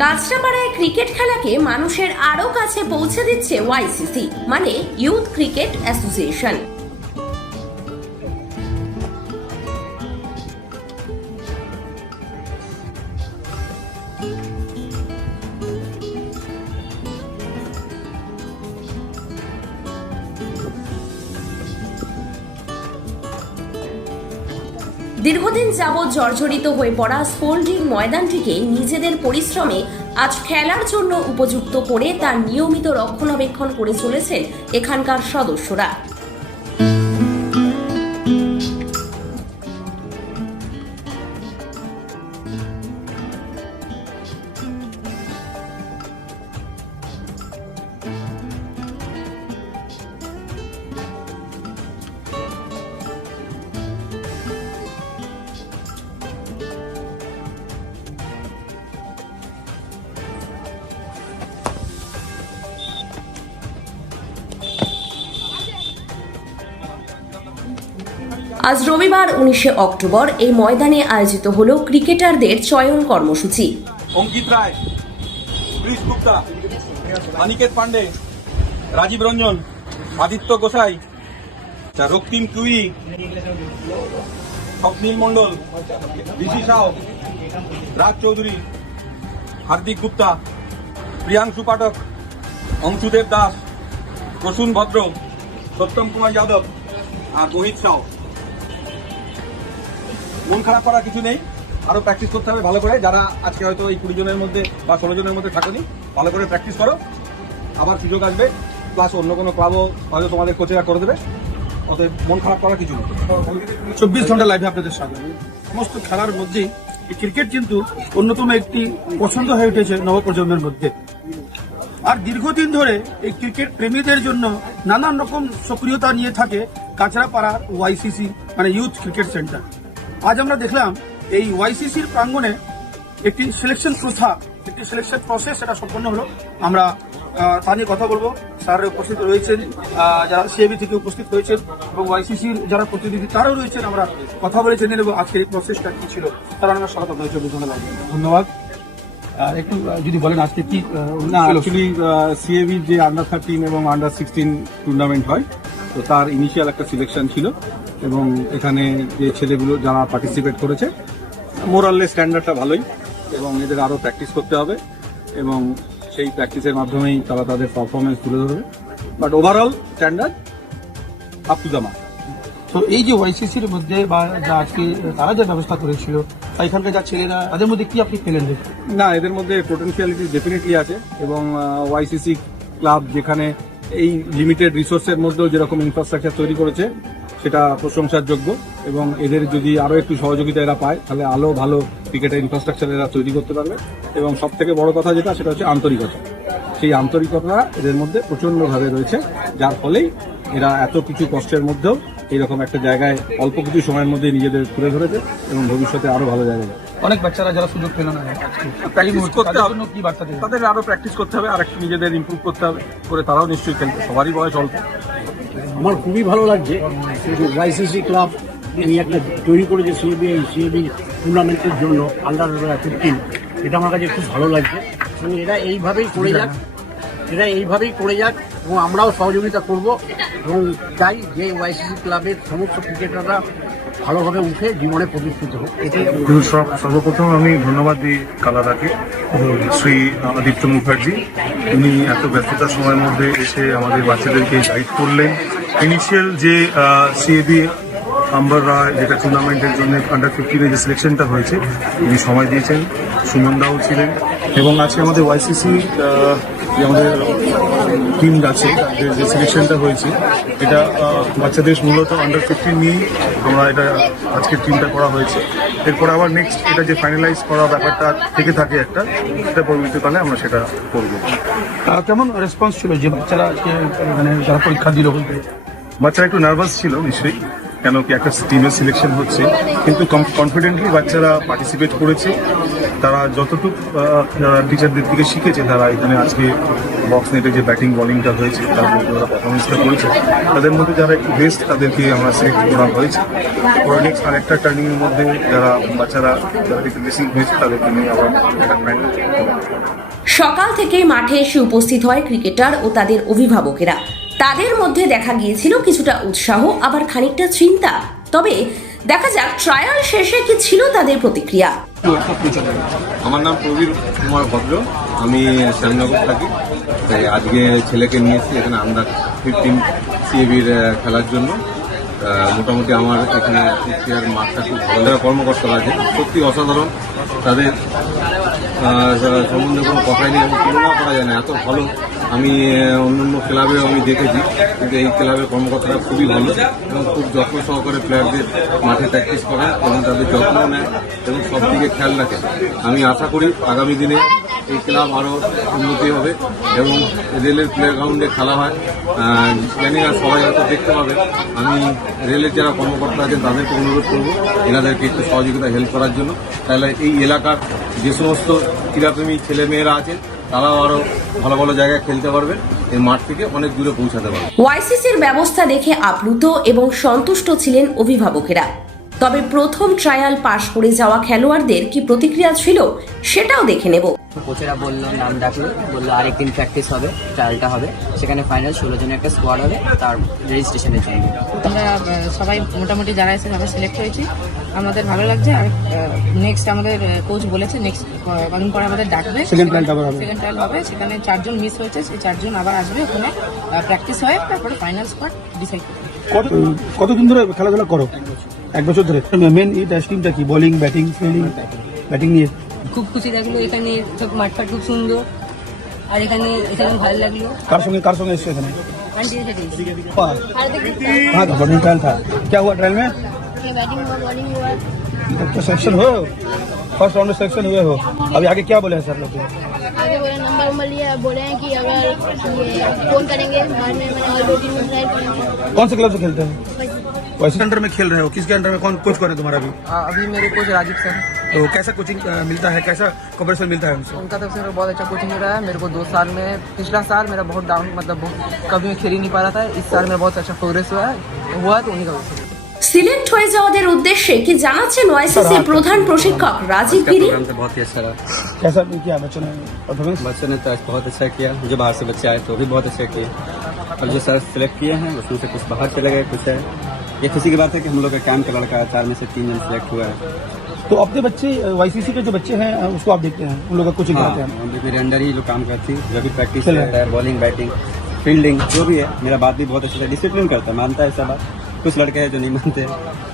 কাঁচরাপাড়ায় cricket খেলাকে মানুষের আরও কাছে পৌঁছে দিচ্ছে ওয়াইসিসি মানে ইউথ ক্রিকেট অ্যাসোসিয়েশন দীর্ঘদিন যাবৎ জর্জরিত হয়ে পড়া স্পোল্ডিং ময়দানটিকে নিজেদের পরিশ্রমে আজ খেলার জন্য উপযুক্ত করে তার নিয়মিত রক্ষণাবেক্ষণ করে চলেছেন এখানকার সদস্যরা। আজ রবিবার, উনিশে অক্টোবর, এই ময়দানে আয়োজিত হল ক্রিকেটারদের চয়ন কর্মসূচি। অঙ্কিত রায়, ক্রিস গুপ্তা অনিকেত পান্ডে রাজীব রঞ্জন, আদিত্য গোসাই রক্তিম কুই স্বপ্নীল মন্ডল ঋষি সাউ, রাজ চৌধুরী, হার্দিক গুপ্তা, প্রিয়াংশু পাঠক, অংশুদেব দাস, প্রসূন ভদ্র, সত্যম কুমার যাদব আর মোহিত সাউ। মন খারাপ করার কিছু নেই। আরও প্র্যাকটিস করতে হবে ভালো করে। যারা আজকে হয়তো এই কুড়ি জনের মধ্যে বা ষোলো জনের মধ্যে থাকেনি, ভালো করে প্র্যাকটিস করো। আবার সুযোগ আসবে। প্লাস অন্য কোনো ক্লাবও হয়তো তোমাদের কোচেরা করে দেবে। অতএব মন খারাপ করার কিছু নেই। চব্বিশ ঘণ্টা লাইভে আপনাদের স্বাগত। সমস্ত খেলার মধ্যেই ক্রিকেট কিন্তু অন্যতম একটি পছন্দ হয়ে উঠেছে নবপ্রজন্মের মধ্যে। আর দীর্ঘদিন ধরে এই ক্রিকেট প্রেমীদের জন্য নানান রকম সক্রিয়তা নিয়ে থাকে কাঁচরাপাড়ার ওয়াইসিসি মানে ইউথ ক্রিকেট সেন্টার আজ আমরা দেখলাম এই ওয়াইসিসির প্রাঙ্গণে একটি সিলেকশন প্রথা একটি সিলেকশন প্রসেস সেটা সম্পন্ন হলো আমরা তা নিয়ে কথা বলব স্যার উপস্থিত রয়েছেন যারা সিএবি থেকে উপস্থিত হয়েছেন এবং ওয়াইসিসির যারা প্রতিনিধি তারাও রয়েছেন আমরা কথা বলে জেনে নেব আজকের এই প্রসেসটা কি ছিল তারা আমরা স্বাগত এ। ধন্যবাদ আর একটু যদি বলেন আজকে কি না? অ্যাকচুয়ালি সিএবির যে আন্ডার থার্টিন এবং আন্ডার সিক্সটিন টুর্নামেন্ট হয় তো তার ইনিশিয়াল একটা সিলেকশন ছিল এবং এখানে যে ছেলেগুলো যারা পার্টিসিপেট করেছে মোরাললে স্ট্যান্ডার্ডটা ভালোই এবং এদের আরও প্র্যাকটিস করতে হবে এবং সেই প্র্যাকটিসের মাধ্যমেই তারা তাদের পারফরমেন্স তুলে ধরবে। But overall standard up to the mark তো এই যে ওয়াইসিসির মধ্যে বা যা আজকে তারা যে ব্যবস্থা করেছিল বা এখানকার যা ছেলেরা তাদের মধ্যে কি আপনি পেলেন না এদের মধ্যে পোটেনশিয়ালিটি ডেফিনেটলি আছে এবং ওয়াইসিসি ক্লাব যেখানে এই লিমিটেড রিসোর্সের মধ্যেও যেরকম ইনফ্রাস্ট্রাকচার তৈরি করেছে, সেটা প্রশংসার যোগ্য এবং এদের যদি আরও একটু সহযোগিতা এরা পায়, তাহলে আরও ভালো ক্রিকেটের ইনফ্রাস্ট্রাকচার এরা তৈরি করতে পারবে। এবং সব থেকে বড় কথা যেটা, সেটা হচ্ছে আন্তরিকতা। সেই আন্তরিকতা এদের মধ্যে প্রচণ্ডভাবে রয়েছে, যার ফলেই এরা এত কিছু কষ্টের মধ্যেও এইরকম একটা জায়গায় অল্প কিছু সময়ের মধ্যে নিজেদের তুলে ধরেছে এবং ভবিষ্যতে আরও ভালো জায়গায় যাবে। অনেক বাচ্চারা যারা সুযোগ পেল না। করতে হবে। কি বার্তা তাদের আরও প্র্যাকটিস করতে হবে আর একটু নিজেদের ইমপ্রুভ করতে হবে করে তারাও নিশ্চয়ই খেলবে। সবারই বয়স অল্প। আমার খুবই ভালো লাগছে ওয়াইসিসি ক্লাব এই একটা তৈরি করেছে সিএবি এই সিএবি টুর্নামেন্টের জন্য আন্ডার ফিফটিন এটা আমার কাছে খুব ভালো লাগছে। এবং এরা এইভাবেই করে যাক। এরা এইভাবেই করে যাক। এবং আমরাও সহযোগিতা করব এবং চাই যে ওয়াইসিসি ক্লাবের সমস্ত ক্রিকেটাররা ভালোভাবে উঠে জীবনে প্রতিষ্ঠিত হোক। এটাই সর্বপ্রথম আমি ধন্যবাদ দিই কালাদাকে শ্রী আদিত্য মুখার্জি। উনি এত ব্যস্ততার সময়ের মধ্যে এসে আমাদের বাচ্চাদেরকে গাইড করলেন। ইনিশিয়াল যে সিএবি আম্বার রায়, যেটা টুর্নামেন্টের জন্য আন্ডার ফিফটিনের যে সিলেকশনটা হয়েছে উনি সময় দিয়েছেন। সুমন দাও ছিলেন। এবং আজকে আমাদের ওয়াইসিসি যে আমাদের টিম আছে তাদের যে সিলেকশনটা হয়েছে এটা বাচ্চাদের মূলত আন্ডার ফিফটিন নিয়েই আমরা এটা আজকের টিমটা করা হয়েছে। এরপর আবার নেক্সট এটা যে ফাইনালাইজ করা ব্যাপারটা থেকে থাকে একটা সেটা পরবর্তীকালে আমরা সেটা করব। কেমন রেসপন্স ছিল যে বাচ্চারা আজকে মানে যারা পরীক্ষা দিল বলতে? বাচ্চারা একটু নার্ভাস ছিল নিশ্চয়ই। কেন কি একটা টিমের সিলেকশন হচ্ছে, কিন্তু কনফিডেন্টলি বাচ্চারা পার্টিসিপেট করেছে। তারা যতটুকু যারা টিচারদের থেকে শিখেছে, তারা এখানে আজকে বক্স নেটে যে ব্যাটিং বলিংটা হয়েছে, তার মধ্যে ওরা পারফরমেন্সটা করেছে, তাদের মধ্যে যারা একটু বেস্ট তাদেরকে আমরা সিলেক্ট করা হয়েছে। ওরা আরেকটা টার্নিংয়ের মধ্যে যারা বাচ্চারা, যারা একটু বেশি হয়েছে, তাদেরকে নিয়ে আবার সকাল থেকেই মাঠে এসে উপস্থিত হয় ক্রিকেটার ও তাদের অভিভাবকেরা। তাদের মধ্যে দেখা গিয়েছিল কিছুটা উৎসাহ, আবার খানিকটা চিন্তা। তবে দেখা যাক ট্রায়াল শেষে কি ছিল তাদের প্রতিক্রিয়া। আমার নাম প্রবীর কুমার ভদ্র। আমি শ্যামনগর থাকি। তাই আজকে ছেলেকে নিয়ে এসেছি এখানে আন্ডার ফিফটিন সিএবির খেলার জন্য। মোটামুটি আমার এখানে এশিয়ার মাঠটা খুব ভালো। যারা কর্মকর্তারা আছে, সত্যি অসাধারণ। তাদের সম্বন্ধে কোনো কথাই নেই তুলনা করা যায় না। এত ভালো আমি আহ, অন্যান্য ক্লাবেও আমি দেখেছি কিন্তু এই ক্লাবের কর্মকর্তারা খুবই ভালো এবং খুব যত্ন সহকারে প্লেয়ারদের মাঠে প্র্যাকটিস করেন এবং তাদের যত্ন নেয় এবং সব দিকে খেয়াল রাখে। আমি আশা করি আগামী দিনে এই ক্লাব আরও উন্নতি হবে এবং রেলের প্লে গ্রাউন্ডে খেলা হয়। জানি না সবাই হয়তো দেখতে পাবে আমি রেলের যারা কর্মকর্তা আছেন তাদেরকে অনুরোধ করব এনাদেরকে একটু সহযোগিতা হেল্প করার জন্য। তাহলে এই এলাকার যে সমস্ত ক্রীড়াপ্রেমী ছেলেমেয়েরা আছেন তারাও আরও ভালো ভালো জায়গায় খেলতে পারবেন এই মাঠ থেকে অনেক দূরে পৌঁছাতে পারবে। ওয়াইসিসির ব্যবস্থা দেখে আপ্লুত এবং সন্তুষ্ট ছিলেন অভিভাবকেরা। তবে প্রথম ট্রায়াল পাশ করে যাওয়া খেলোয়াড়দের কি প্রতিক্রিয়া ছিল, সেটাও দেখে নেব। কোচেরা বলল নাম ডাকলো বলল আরেকদিন প্র্যাকটিস হবে ট্রায়ালটা হবে সেখানে ফাইনাল ষোলো জনের একটা স্কোয়াড হবে তার রেজিস্ট্রেশনের জন্য আমরা সবাই মোটামুটি যারা এসে সবাই সিলেক্ট হয়েছি আমাদের ভালো লাগছে আর নেক্সট আমাদের কোচ বলেছে নেক্সট কদিন পরে আমাদের ডাকবে। সেকেন্ড ট্রায়াল হবে সেখানে চারজন মিস হয়েছে সেই চারজন আবার আসবে ওখানে প্র্যাকটিস হয় তারপরে ফাইনাল স্পট ডিসাইড করবে কত কতদিন ধরে খেলাধুলা করো এক বছর ধরে মেন এই টিমটা কি বোলিং ব্যাটিং ফিল্ডিং ব্যাটিং নিয়ে খুব খুশি লাগলো এখানে সব মাঠটা খুব সুন্দর আর এখানে এখানে ভালো লাগলো কার সঙ্গে কার সঙ্গে এসছো এখানে আন্টি সাথে এসেছি। हाँ तो बॉलिंग ट्रायल था क्या हुआ ट्रायल में बैटिंग हुआ बॉलिंग हुआ तो सिलेक्शन हो फर्स्ट राउंड में सिलेक्शन हुए हो अभी आगे क्या बोले हैं सर लोग आगे बोले नंबर नंबर लिया बोले हैं कि अगर ये फोन करेंगे बाद में मैंने और दो टीम में ट्राई करेंगे कौन से क्लब से खेलते हैं वैसे अंडर में खेल रहे हो किसके अंडर में कौन कोच करे तुम्हारा अभी अभी मेरे कोच राजीव सर तो कैसा कोचिंग मिलता है कैसा कॉपरेशन मिलता है उनसे उनका तरफ से मेरे को बहुत अच्छा कोचिंग मिल रहा है मेरे को दो साल में पिछला साल मेरा बहुत डाउन मतलब बहुत कभी मैं खेल ही नहीं पा रहा था इस साल मेरा बहुत अच्छा प्रोग्रेस हुआ है हुआ तो उन्हीं का वजह से সিলেক্ট হয়ে যাওয়াদের উদ্দেশ্যে কি জানাচ্ছেন ওয়াইসিসির প্রধান প্রশিক্ষক রাজীব গিরি प्रोग्राम तो बहुत ही अच्छा रहा कैसा किया बच्चों ने परफॉर्मेंस बच्चों ने तो आज बहुत अच्छा किया जो बाहर से बच्चे आए तो वो भी बहुत अच्छा किए और जो सर सेलेक्ट किए हैं उसमें से कुछ बाहर चले गए कुछ है ये खुशी की बात है कि हम लोग का कैंप का लड़का है चार में से तीन जन सेलेक्ट हुआ है तो अपने बच्चे वाईसीसी के जो बच्चे हैं उसको आप देखते हैं उन लोगों का कोचिंग हाँ कराते हैं। हम मेरे अंडर ही जो काम करती है जो भी प्रैक्टिस है बॉलिंग बैटिंग फील्डिंग जो भी है मेरा बात भी बहुत अच्छा है डिसिप्लिन करता है मानता है सब बात। कुछ लड़के हैं जो नहीं मानते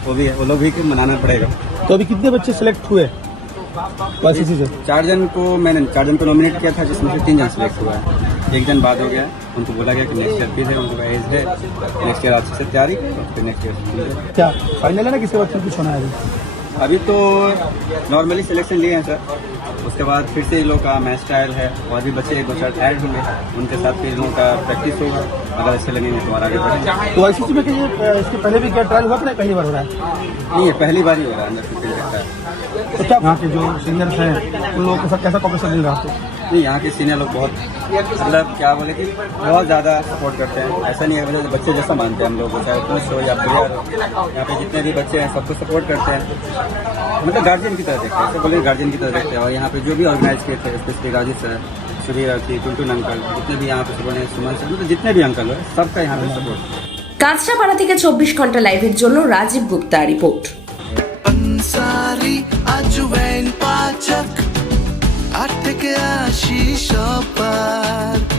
वो भी है वो लोग भी मनाना पड़ेगा। तो अभी कितने बच्चे सिलेक्ट हुए वाईसीसी से? चार जन को मैंने चार जन को नॉमिनेट किया था जिसमें से तीन जन सेलेक्ट हुआ है। एक जन बाद हो गया उनको बोला गया कि नेक्स्ट ईयर फिर है उनको एज है नेक्स्ट ईयर अच्छे से तैयारी फिर नेक्स्ट ईयर क्या? फाइनल है ना किसके बाद फिर कुछ होना है अभी तो नॉर्मली सिलेक्शन लिए हैं सर उसके बाद फिर से इन लोग का मैच ट्रायल है और भी बच्चे एक दो चार ऐड होंगे। उनके साथ फिर लोगों का प्रैक्टिस होगा अगर अच्छे लगेंगे तो हमारा आगे बढ़ेंगे। तो वाईसीसी में कहीं इसके पहले भी क्या ट्रायल हुआ था पहली बार हो रहा है? नहीं ये पहली बार ही हो रहा है अंदर तो क्या यहाँ के जो सीनियर्स हैं उन लोगों के साथ कैसा कॉपरेशन मिल रहा है नहीं यहाँ के सीनियर लोग बहुत मतलब क्या बोले कि बहुत ज़्यादा सपोर्ट करते हैं ऐसा नहीं है मतलब बच्चे जैसा मानते हैं हम लोग चाहे कोच हो या प्लेयर हो यहाँ पे जितने भी बच्चे हैं सबको सपोर्ट करते हैं मतलब गार्जियन की तरह देखते हैं ऐसे बोले गार्जियन की तरह देखते हैं और यहाँ पे जो भी ऑर्गेनाइज किए थे स्पेशली राजेश सर सुधीर अर्थी टुनटुन अंकल जितने भी यहाँ पे सुबह ने सुमन सर मतलब जितने भी अंकल है सबका यहाँ पे सपोर्ट কাঁচরাপাড়া থেকে চব্বিশ ঘন্টা লাইভের জন্য রাজীব গুপ্তা রিপোর্ট আনসারি আজওয়াইন পাচক আট থেকে আশি সবার।